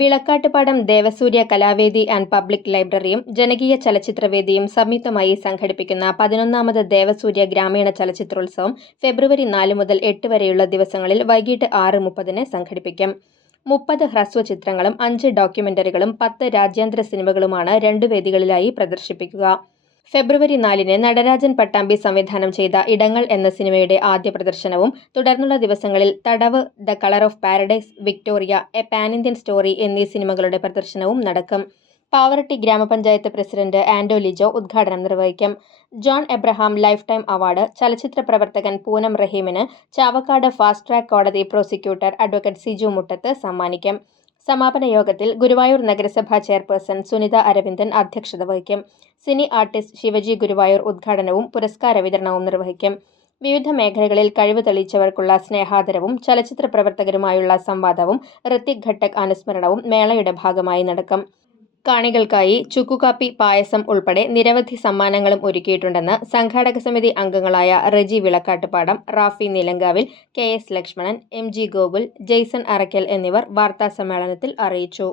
Vilakkattupadam Devasurya കലാവേദി and public ലൈബ്രറിയും ജനകീയ ചലച്ചിത്രവേദിയും സംയുക്തമായി സംഘടിപ്പിക്കുന്ന 11ാമത് ദേവസൂര്യ ഗ്രാമീണ ചലച്ചിത്രോത്സവം ഫെബ്രുവരി 4 മുതൽ 8 വരെയുള്ള ദിവസങ്ങളിൽ വൈകിട്ട് 6:30 സംഘടിപ്പിക്കും. 30 ഹ്രസ്വചിത്രങ്ങളും 5 ഡോക്യുമെന്ററികളും 10 രാജ്യാന്തര സിനിമകളുമാണ് 2 വേദികളിലായി പ്രദർശിപ്പിക്കുക. ഫെബ്രുവരി 4-ന് നടരാജൻ പട്ടാമ്പി സംവിധാനം ചെയ്ത ഇടങ്ങൾ എന്ന സിനിമയുടെ ആദ്യ പ്രദർശനവും തുടർന്നുള്ള ദിവസങ്ങളിൽ തടവ്, the colour of paradise, Victoria, A pan Indian story എന്നീ സിനിമകളുടെ പ്രദർശനവും നടക്കും. പാവറട്ടി ഗ്രാമപഞ്ചായത്ത് പ്രസിഡന്റ് ആൻഡോ ലിജോ ഉദ്ഘാടനം നിർവഹിക്കും. John Abraham life time award ചലച്ചിത്ര പ്രവർത്തകൻ പൂനം റഹീമിന് ചാവക്കാട് ഫാസ്റ്റ് ട്രാക്ക് കോടതി പ്രോസിക്യൂട്ടർ അഡ്വക്കേറ്റ് സിജു മുട്ടത്ത് സമ്മാനിക്കും. സമാപന യോഗത്തിൽ ഗുരുവായൂർ നഗരസഭാ ചെയർപേഴ്സൺ സുനിത അരവിന്ദൻ അധ്യക്ഷത വഹിക്കും. സിനി ആർട്ടിസ്റ്റ് ശിവജി ഗുരുവായൂർ ഉദ്ഘാടനവും പുരസ്കാര വിതരണവും നിർവഹിക്കും. വിവിധ മേഖലകളിൽ കഴിവ് തെളിയിച്ചവർക്കുള്ള സ്നേഹാദരവും ചലച്ചിത്ര പ്രവർത്തകരുമായുള്ള സംവാദവും ഋത്വിക് ഘട്ടക് അനുസ്മരണവും മേളയുടെ ഭാഗമായി നടക്കും. കാണികൾക്കായി ചുക്കുകാപ്പി, പായസം ഉൾപ്പെടെ നിരവധി സമ്മാനങ്ങളും ഒരുക്കിയിട്ടുണ്ടെന്ന് സംഘാടക സമിതി അംഗങ്ങളായ Reji Vilakkattupadam, Rafi Neelankavil, K S Lakshmanan, M G Gokul, Jaison Arakkal എന്നിവർ വാർത്താസമ്മേളനത്തിൽ അറിയിച്ചു.